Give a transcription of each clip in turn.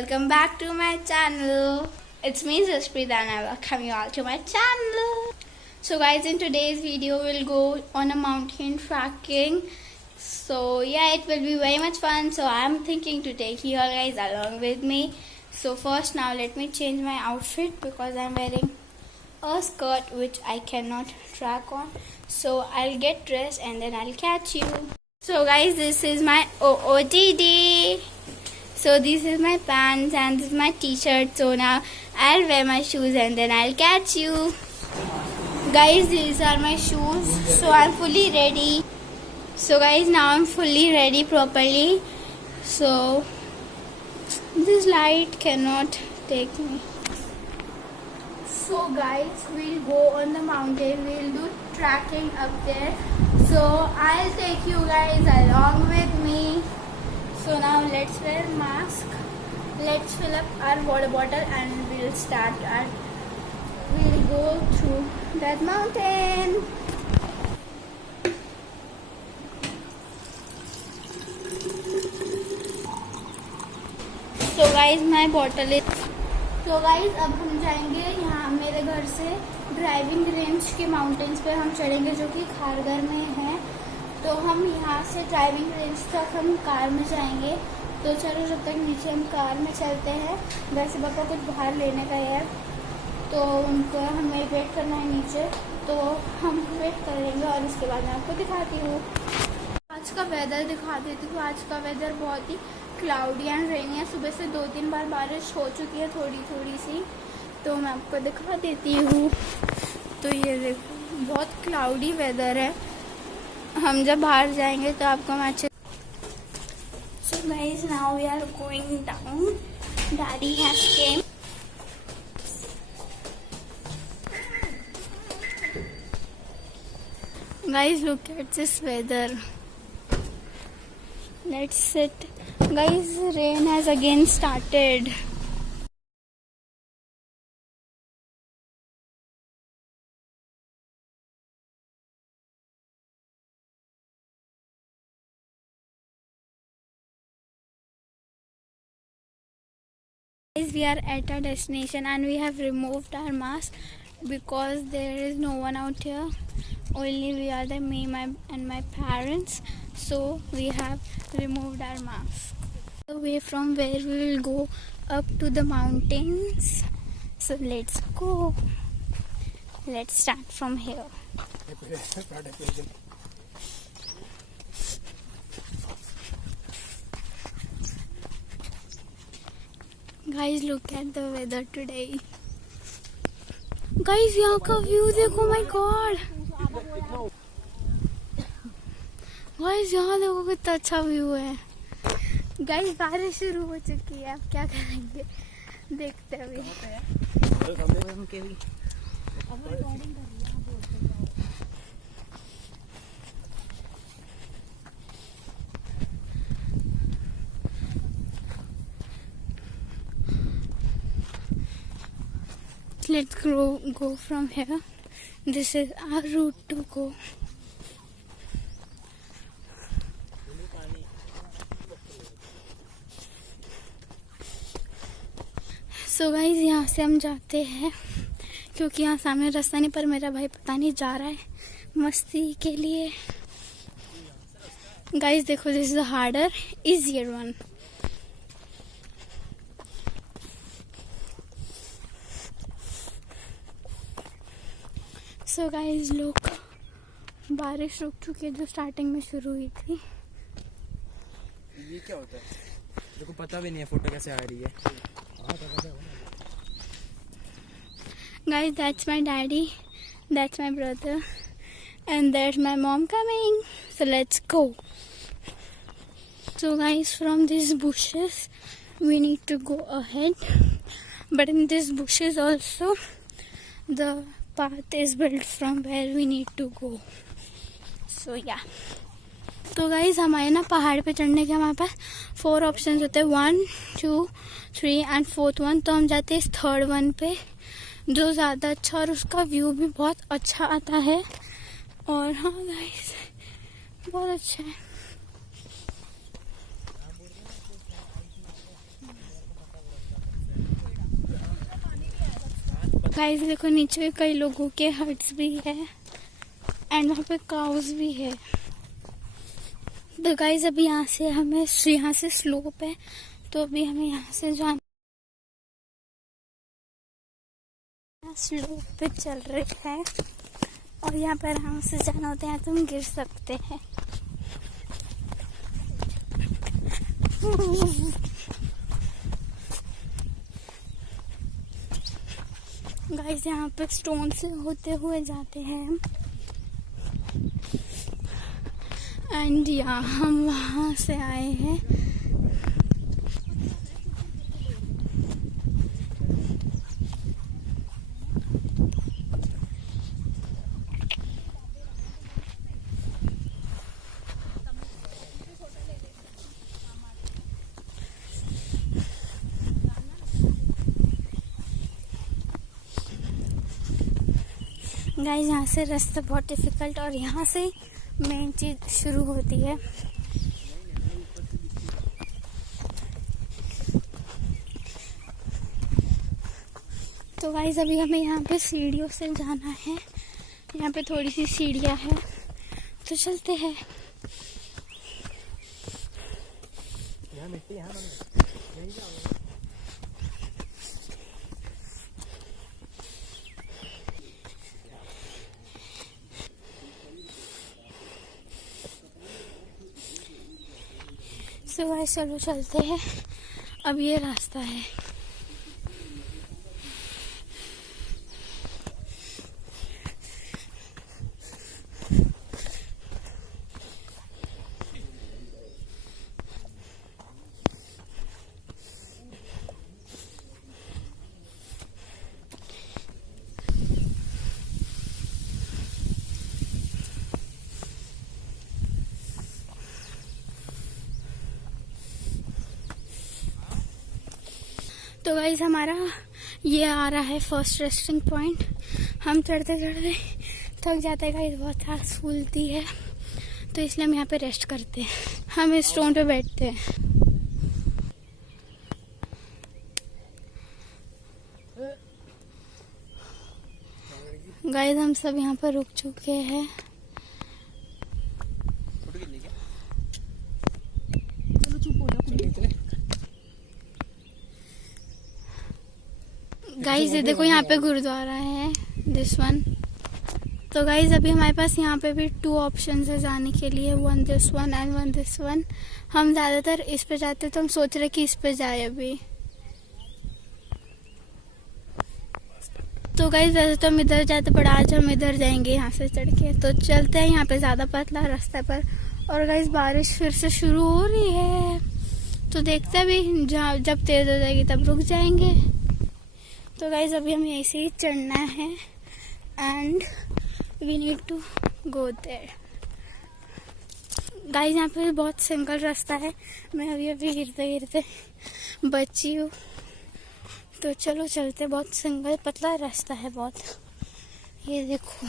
welcome back to my channel. It's me Jaspreet and I welcome you all to my channel. So guys, in today's video we'll go on a mountain trekking. So yeah, it will be very much fun. So I'm thinking to take you all guys along with me. So first now let me change my outfit because I'm wearing a skirt which I cannot track on. So I'll get dressed and then I'll catch you. So guys, this is my OOTD. So this is my pants and this is my t-shirt. So now I'll wear my shoes and then I'll catch you. Guys, these are my shoes. So I'm fully ready. So guys, now I'm fully ready properly. So this light cannot take me. So guys, we'll go on the mountain. We'll do trekking up there. So I'll take you guys along with me. So now let's wear mask. Let's fill up our water bottle and we'll start we'll go through that mountain. So guys, my bottle is. तो guys अब हम जाएंगे यहाँ मेरे घर से driving range के mountains पे हम चढ़ेंगे जो कि खारगर में है. तो हम यहाँ से ड्राइविंग रेंज तक हम कार में जाएंगे. तो चलो जब तक नीचे हम कार में चलते हैं. वैसे पापा कुछ बाहर लेने का है तो उनको हमें वेट करना है नीचे. तो हम वेट कर लेंगे और इसके बाद मैं आपको दिखाती हूँ. आज का वेदर दिखा देती हूँ. आज का वेदर बहुत ही क्लाउडी एंड रेनी है. सुबह से 2-3 बार बारिश हो चुकी है थोड़ी थोड़ी सी. तो मैं आपको दिखा देती हूँ. तो ये देखो बहुत क्लाउडी वेदर है. हम जब बाहर जाएंगे तो आपको मैं अच्छे. So guys, now we are going down. Daddy has came. Guys, look at this weather. Let's sit. Guys, rain has again started. Guys, we are at our destination and we have removed our mask because there is no one out here. Only we are there, me and my parents. So we have removed our mask. Away from where we will go up to the mountains. So let's go. Let's start from here. Guys, look at the weather today. Guys, यहाँ का view देखो. My God guys, यहाँ देखो कितना अच्छा view है. Guys, बारिश शुरू हो चुकी है. अब क्या करेंगे देखते हुए. Let's go from here. This is our route to go. So guys, यहाँ से हम जाते हैं क्योंकि यहाँ सामने रास्ता नहीं. पर मेरा भाई पता नहीं जा रहा है मस्ती के लिए. Guys, देखो, this is a harder, easier one. So guys, लोग बारिश रुक चुकी है जो स्टार्टिंग में शुरू हुई थी. ये क्या होता है? देखो पता भी नहीं है फोटो कैसे आ रही है. Guys, that's my daddy, that's my brother, and that's my mom coming. So let's go. So guys, from these bushes we need to go ahead, but in these bushes also the path is built from where we need to go. So yeah. तो guys, हमारे ना पहाड़ पे चढ़ने के हमारे पास 4 option होते हैं. 1, 2, 3 एंड 4th वन. तो हम जाते हैं इस 3rd वन पे जो ज़्यादा अच्छा और उसका व्यू भी बहुत अच्छा आता है. और हाँ गाइज, बहुत अच्छा है. गाइस देखो नीचे कई लोगों के हट्स भी है एंड वहाँ पे काउस भी है। तो गाइस अभी यहाँ से स्लोप है, तो अभी हमें यहाँ से जाना, स्लोप पे चल रही है और यहाँ पर आराम से जाना होता है, तो हम गिर सकते हैं। गाइस यहाँ पे स्टोन से होते हुए जाते हैं हम, एंड यहाँ हम वहाँ से आए हैं। गाइस यहाँ से रास्ता बहुत डिफिकल्ट और यहाँ से मेन चीज शुरू होती है। तो गाइस अभी हमें यहाँ पे सीढ़ियों से जाना है, यहाँ पे थोड़ी सी सीढ़ियाँ हैं, तो चलते हैं। तो गाइस चलो चलते हैं, अब ये रास्ता है। तो गाइस हमारा ये आ रहा है फर्स्ट रेस्टिंग पॉइंट। हम चढ़ते चढ़ते थक जाते हैं गाइस, बहुत सांस फूलती है, तो इसलिए हम यहाँ पे रेस्ट करते हैं। हम इस स्टोन पे बैठते हैं। गाइस हम सब यहाँ पर रुक चुके हैं। गाइस ये देखो यहाँ पे गुरुद्वारा है, दिस वन। तो गाइस अभी हमारे पास यहाँ पे भी 2 ऑप्शंस है जाने के लिए, 1 this one and 1 this one. हम ज्यादातर इस पे जाते, तो हम सोच रहे कि इस पे जाए अभी। तो गाइस वैसे तो हम इधर जाते, पर आज हम इधर जाएंगे यहाँ से चढ़ के। तो चलते हैं, यहाँ पे ज्यादा पतला रास्ता पर। और गाइस बारिश फिर से शुरू हो रही है, तो देखते हैं अभी, जब तेज हो जाएगी तब रुक जाएंगे। तो गाइस अभी हमें ऐसे ही चढ़ना है and we need to go there. Guys यहाँ पे बहुत सिंगल रास्ता है, मैं अभी गिरते गिरते बची हूँ। तो चलो चलते, बहुत सिंगल पतला रास्ता है बहुत। ये देखो,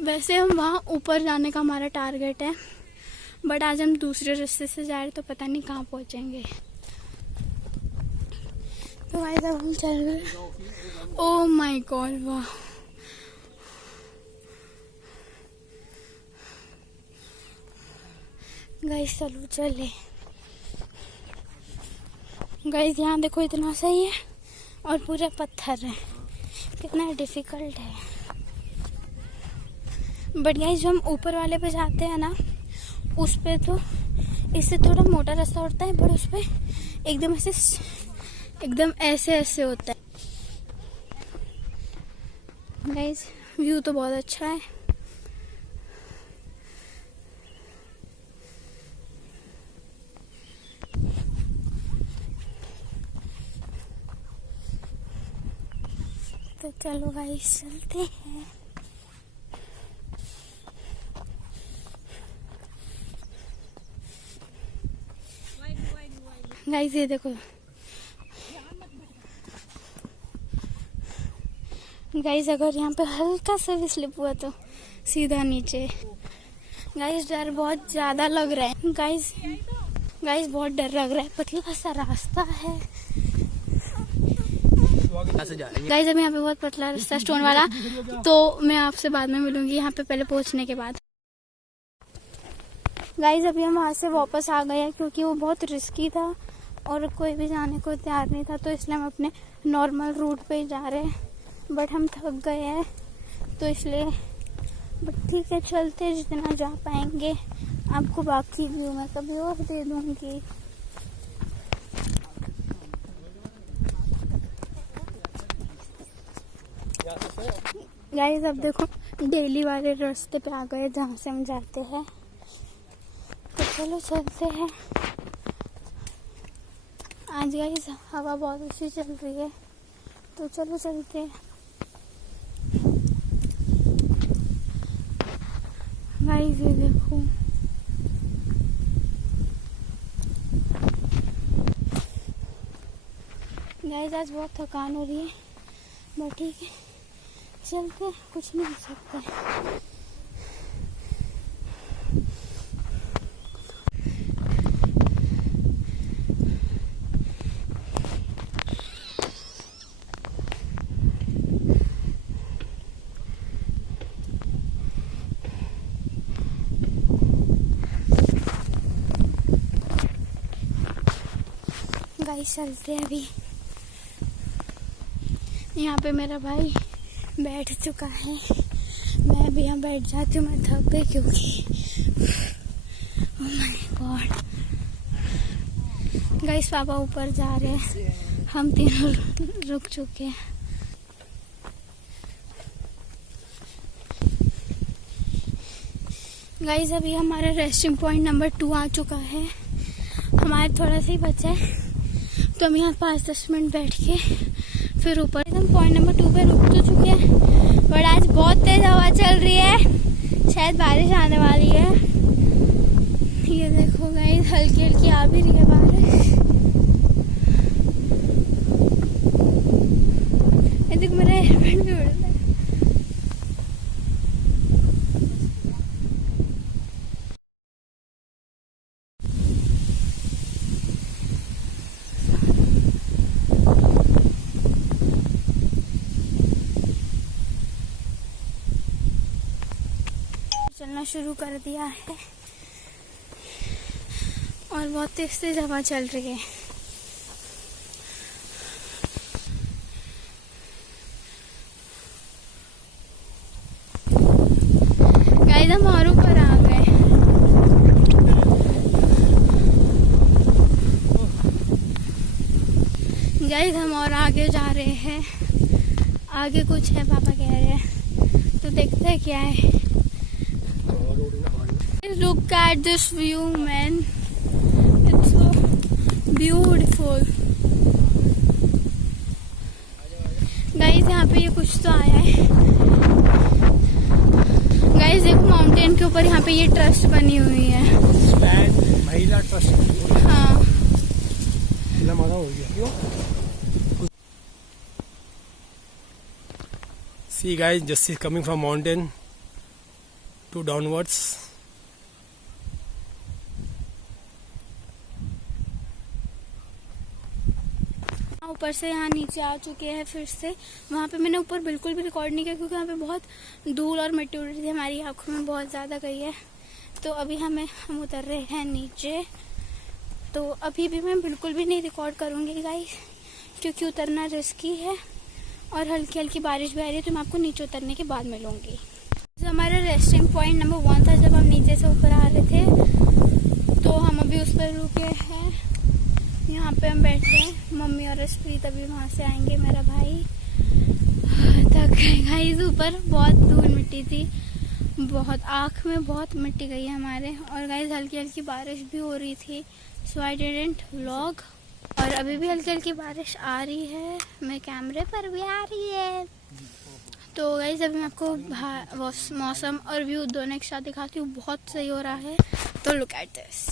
वैसे हम वहाँ ऊपर जाने का हमारा टारगेट है, बट आज हम दूसरे रास्ते से जा रहे, तो पता नहीं कहाँ पहुँचेंगे। तो गाइस अब हम चल रहे। ओह माय गॉड, वाह। गाइस चलो चले। गाइस यहाँ देखो, इतना सही है और पूरा पत्थर है, कितना डिफिकल्ट है। बट गाइस जो हम ऊपर वाले पे जाते हैं ना, उस पे तो इससे थोड़ा मोटा रास्ता होता है, बट उस पे एकदम ऐसे होता है। गाइस व्यू तो बहुत अच्छा है। तो चलो गाइस चलते हैं। गाइस ये देखो, गाइस अगर यहाँ पे हल्का सा भी स्लिप हुआ तो सीधा नीचे। गाइस डर बहुत ज्यादा लग रहा है। गाइस बहुत डर लग रहा है, पतला सा रास्ता है। गाइस अभी यहाँ पे बहुत पतला रास्ता स्टोन वाला, तो मैं आपसे बाद में मिलूंगी यहाँ पे पहले पहुँचने के बाद। गाइस अभी हम वहाँ से वापस आ गए हैं क्योंकि वो बहुत रिस्की था और कोई भी जाने को तैयार नहीं था, तो इसलिए हम अपने नॉर्मल रूट पे ही जा रहे हैं। बट हम थक गए हैं तो इसलिए, बट ठीक है चलते, जितना जा पाएंगे। आपको बाकी व्यू मैं कभी और दे दूंगी। गाइस अब देखो डेली वाले रास्ते पे आ गए जहाँ से हम जाते हैं, तो चलो चलते हैं। आज गाइस हवा बहुत अच्छी चल रही है, तो चलो चलते हैं। गाइस ये देखो, गाइस आज बहुत थकान हो रही है, बट ठीक है चलते हैं, कुछ नहीं हो सकता। गाइस चलते हैं अभी। यहाँ पे मेरा भाई बैठ चुका है, मैं भी यहाँ बैठ जाती हूँ, मैं थक गई क्योंकि ओह माय गॉड। गाइस पापा ऊपर जा रहे हैं, हम तीनों रुक चुके हैं। गाइस अभी हमारा रेस्टिंग पॉइंट नंबर 2 आ चुका है, हमारे थोड़ा सा ही बचा है, तो हम यहाँ 5-10 मिनट बैठ के फिर ऊपर। हम पॉइंट नंबर 2 पे रुक तो चुके हैं, बट आज बहुत तेज हवा चल रही है, शायद बारिश आने वाली है। ये देखो गाइस हल्की हल्की आ भी रही है बारिश। ये देखो मेरा हेलमेट भी उड़ रहा है। चलना शुरू कर दिया है और बहुत तेज तेज हवा चल रही है। गाइस हम और ऊपर आ गए। गाइस हम और आगे जा रहे हैं, आगे कुछ है पापा कह रहे हैं, तो देखते हैं क्या है। Look at this view, man. It's so beautiful. Guys, यहाँ पे ये कुछ तो आया है। Guys, देखो माउंटेन के ऊपर यहाँ पे ये ट्रस्ट बनी हुई है। महिला ट्रस्ट। हाँ। हो गया। See guys, just is coming from mountain to downwards. ऊपर से यहाँ नीचे आ चुके हैं फिर से। वहाँ पे मैंने ऊपर बिल्कुल भी रिकॉर्ड नहीं किया क्योंकि वहाँ पे बहुत धूल और मिट्टी उड़ रही थी, हमारी आंखों में बहुत ज़्यादा गई है। तो अभी हम उतर रहे हैं नीचे, तो अभी भी मैं बिल्कुल भी नहीं रिकॉर्ड करूँगी गाइस, क्योंकि उतरना रिस्की है और हल्की हल्की बारिश भी आ रही है, तो मैं आपको नीचे उतरने के बाद मिलूँगी। तो हमारा रेस्टिंग पॉइंट नंबर 1 था, जब हम नीचे से ऊपर आ रहे थे, तो हम अभी उस पर रुके हैं। यहाँ पे हम बैठे हैं, मम्मी और स्प्रीत अभी वहाँ से आएंगे, मेरा भाई। थक गए गाइस, ऊपर बहुत धूल मिट्टी थी, बहुत आँख में बहुत मिट्टी गई है हमारे। और गाइस हल्की हल्की बारिश भी हो रही थी, सो आई डिडंट व्लॉग। और अभी भी हल्की हल्की बारिश आ रही है, मेरे कैमरे पर भी आ रही है। तो गाइस अभी मैं आपको मौसम और व्यू दोनों एक साथ दिखाती हूँ, बहुत सही हो रहा है। तो लुक एट दिस।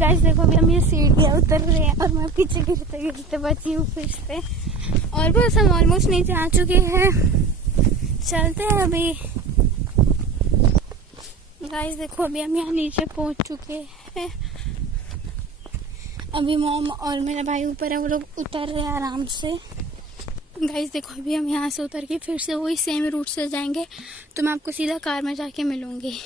गाइस देखो अभी हम ये सीढ़ियाँ उतर रहे हैं और मैं पीछे गिरते गिरते बची हूँ फिर से। और बस हम ऑलमोस्ट नीचे आ चुके हैं, चलते हैं अभी। गाइस देखो अभी हम यहाँ नीचे पहुँच चुके हैं। अभी मॉम और मेरा भाई ऊपर है, वो लोग उतर रहे हैं आराम से। गाइस देखो अभी हम यहाँ से उतर के फिर से वही सेम रूट से जाएंगे, तो मैं आपको सीधा कार में जाके मिलूंगी।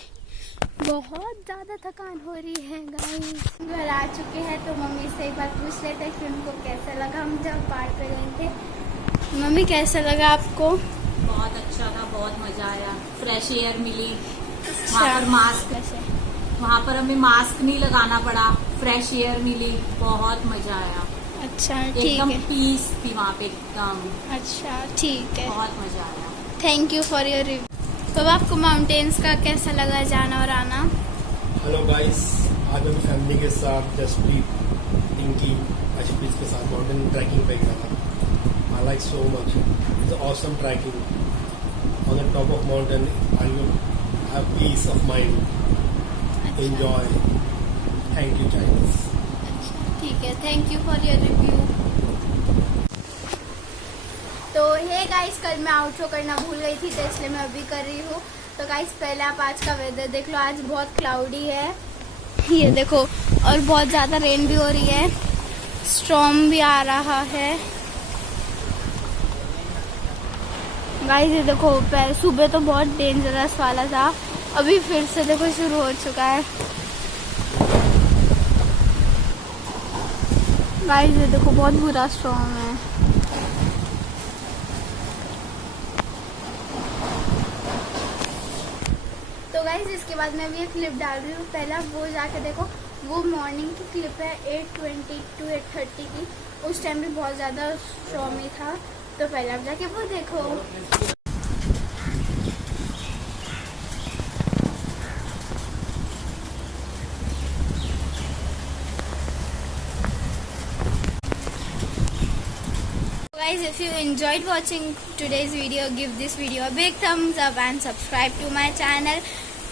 बहुत ज़्यादा थकान हो रही है गाइस। घर आ चुके हैं तो मम्मी से एक बार पूछ लेते हैं कि उनको कैसा लगा हम जब पहाड़ पे गए थे। मम्मी कैसा लगा आपको? बहुत अच्छा था, बहुत मजा आया, फ्रेश एयर मिली। अच्छा। वहाँ पर वहाँ पर हमें मास्क नहीं लगाना पड़ा, फ्रेश एयर मिली, बहुत मजा आया। अच्छा ठीक एकदम है। पीस थी वहाँ पे एकदम। अच्छा ठीक है, बहुत मजा आया। Thank you for your review. तो आपको माउंटेन्स का कैसा लगा जाना और आना? हेलो गाइस, आज हम फैमिली के साथ जसप्रीत, पिंकी, अशप्रीत के साथ माउंटेन ट्रैकिंग पे गया था। I like so much, it's awesome trekking on the top of mountain. I will have peace of mind, enjoy. Thank you Chinese. ठीक है, thank you for your review. तो हे गाइस, कल मैं outro करना भूल गई थी तो इसलिए मैं अभी कर रही हूँ। तो गाइस पहले आप आज का वेदर देख लो, आज बहुत क्लाउडी है, ये देखो, और बहुत ज़्यादा रेन भी हो रही है, स्टॉर्म भी आ रहा है। गाइस ये देखो, सुबह तो बहुत डेंजरस वाला था, अभी फिर से देखो शुरू हो चुका है। गाइस ये देखो, बहुत बुरा स्टॉर्म है। तो गाइस इसके बाद मैं भी एक क्लिप डाल रही हूँ, पहले आप वो जाके देखो। वो मॉर्निंग की क्लिप है 8:20 to 8:30 की, उस टाइम भी बहुत ज़्यादा स्टॉर्मी था, तो पहले आप जाके वो देखो। Guys, if you enjoyed watching today's video, give this video a big thumbs up and subscribe to my channel.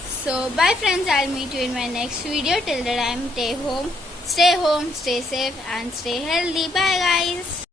So bye friends, I'll meet you in my next video. Till the time, stay home, stay safe and stay healthy. Bye guys.